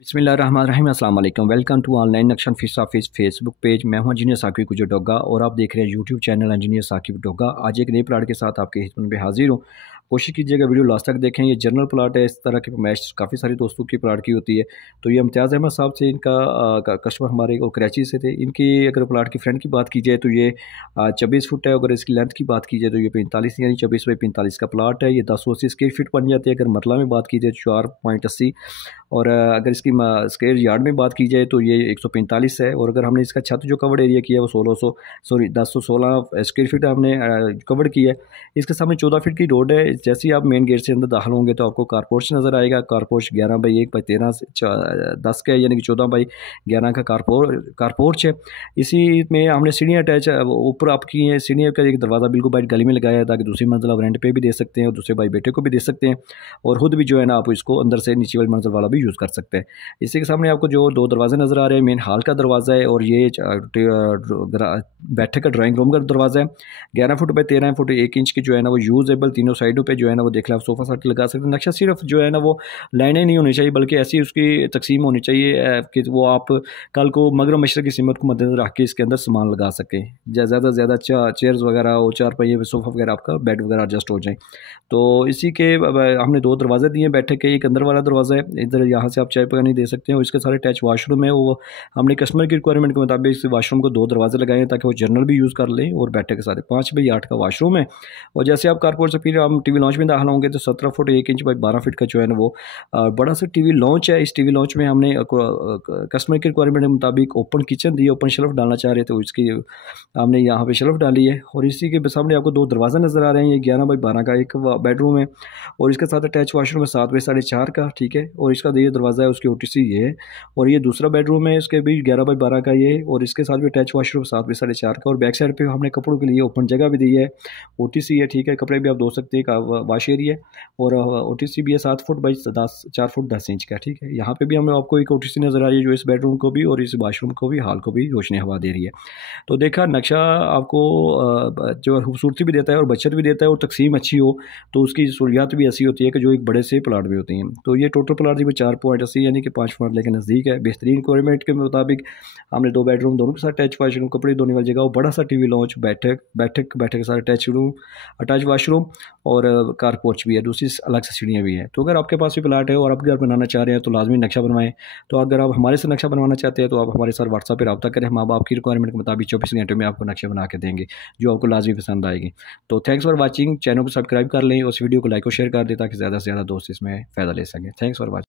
बिस्मिल्लाहिर्रहमानिर्रहीम। अस्सलाम वालेकुम। वेलकम टू ऑनलाइन नक्शन फिश ऑफिस फेसबुक पेज। मैं हूं इंजीनियर साकिब कुजो डोगा और आप देख रहे हैं YouTube channel engineer Saqib Doga. आज एक नए प्लाट के साथ आपके खिदमत में हाजिर हूं। कोशिश कीजिएगा वीडियो लास्ट तक देखें। ये जनरल प्लाट है, इस तरह की मैच काफ़ी सारे दोस्तों की प्लाट की होती है। तो ये इम्तियाज़ अहमद साहब से इनका कस्टमर हमारे और कराची से थे। इनकी अगर प्लाट की फ्रंट की बात की जाए तो ये 24 फुट है। अगर इसकी लेंथ की बात की जाए तो ये 45 यानी 24 बाई 45 का प्लाट है। ये 1080 स्क्वायर फीट बन जाती है। अगर मरला में बात की जाए 4.80 और अगर इसकी स्क्वायर यार्ड में बात की जाए तो ये 145 है। और अगर हमने इसका छत जो कवर्ड एरिया किया है वो 1016 स्क्वायर फीट हमने कवर्ड किया है। इसके सामने 14 फीट की रोड है। जैसे ही आप मेन गेट से अंदर दाखिल होंगे तो आपको कारपोर्च नज़र आएगा। कारपोर्च 11 बाई 1 बाई 13 10 का है, यानी कि 14 बाई 11 का कारपोर्च है। इसी में हमने सीढ़ियाँ अटैच ऊपर आपकी हैं। सीढ़ियों का एक दरवाज़ा बिल्कुल बाइट गली में लगाया है ताकि दूसरी मंजिल आप रेंट पे भी दे सकते हैं और दूसरे भाई बेटे को भी दे सकते हैं और ख़ुद भी जो है ना आप इसको अंदर से नीचे वाली मंजिल वाला भी यूज़ कर सकते हैं। इसी के सामने आपको जो दो दरवाजे नज़र आ रहे हैं, मेन हॉल का दरवाज़ा है और ये बैठक का ड्राइंग रूम का दरवाज़ा है। 11 फुट बाई 13 फुट 1 इंच की जो है ना वो यूजेबल तीनों साइडों पे जो है ना वो देख लें आप सोफ़ा सेट लगा सकते हैं। नक्शा सिर्फ जो है ना वो लाइनें नहीं होनी चाहिए बल्कि ऐसी उसकी तकसीम होनी चाहिए कि वो आप कल को मगरब मशरक़ की सीमत को मद्देनज़र रख के इसके अंदर सामान लगा सकें। ज़्यादा से ज़्यादा चेयर्स वगैरह और चार पहिए सोफ़ा वगैरह आपका बेड वगैरह एडजस्ट हो जाए। तो इसी के हमने दो दरवाजे दिए बैठक के। एक अंदर वाला दरवाज़ा है, इधर यहाँ से आप चाय पानी दे सकते हैं और इसके सारे अटैच वाशरूम है। वो हमने कस्टमर की रिक्वायरमेंट के मुताबिक इस वाशरूम को 2 दरवाजे लगाए हैं ताकि वो जनरल भी यूज़ कर लें और बैठक के साथ 5 बाई 8 का वाशरूम है। और जैसे आप कारपोर्ट से फिर हम टीवी लॉन्च में दाखिल होंगे तो 17 फुट 1 इंच बाई 12 फीट का जो है ना वो बड़ा सा टीवी लॉन्च है। इस टीवी लॉन्च में हमने कस्टमर की रिक्वायरमेंट के मुताबिक ओपन किचन दी, ओपन शेल्फ डालना चाह रहे थे, इसकी हमने यहाँ पे शेल्फ डाली है। और इसी के सामने आपको 2 दरवाज़ा नज़र आ रहे हैं। ये 11 बाई 12 का एक बेडरूम है और इसके साथ अटैच वाशरूम है 7 बाई 4.5 का, ठीक है। और इसका ये दरवाज़ा है, उसकी OTC ये है। और ये दूसरा बेडरूम है, इसके भी 11 बाई 12 का ये, और इसके साथ भी अटैच वाशरूम 7 बाई 4.5 का। और बैक साइड पे हमने कपड़ों के लिए ओपन जगह भी दी है, OTC है, ठीक है। कपड़े भी आप धो सकते हैं, वाश एरिया और OTC भी है 7 फुट बाई 4 फुट 10 इंच का, ठीक है। यहाँ पे भी हमें आपको एक OTC नज़र आ रही है जो इस बेडरूम को भी और इस वाशरूम को भी हॉल को भी रोशनी हवा दे रही है। तो देखा नक्शा आपको जो खूबसूरती भी देता है और बचत भी देता है और तकसीम अच्छी हो तो उसकी सहूलियात भी ऐसी होती है कि जो एक बड़े से प्लाट भी होती हैं। तो ये टोटल प्लाट भी 4.80 यानी कि 5 फुट के नज़दीक है। बेहतरीन रिक्वायरमेंट के मुताबिक हमने 2 बेडरूम दोनों के साथ अटैच वाशरूम, कपड़े धोने वाली जगह, बड़ा सा टीवी लॉन्च, बैठक के साथ अटैच वाशरूम और कार पोर्च भी है, दूसरी अलग से सीढ़ियाँ भी हैं। तो अगर आपके पास भी प्लाट है और आप घर बनाना चाह रहे हैं तो लाजमी नक्शा बनवाएं। तो अगर आप हमारे से नक्शा बनवाना चाहते हैं तो आप हमारे साथ व्हाट्सएप पर रब्ता करें। हम आपकी रिक्वायरमेंट के मुताबिक 24 घंटे में आपको नक्शा बना के देंगे जो आपको लाजमी पसंद आएगी। तो थैंक्स फॉर वाचिंग। चैनल को सब्सक्राइब कर लें और इस वीडियो को लाइक और शेयर कर दें ताकि ज़्यादा से ज़्यादा दोस्त इसमें फ़ायदा ले सकें। Thanks for watching.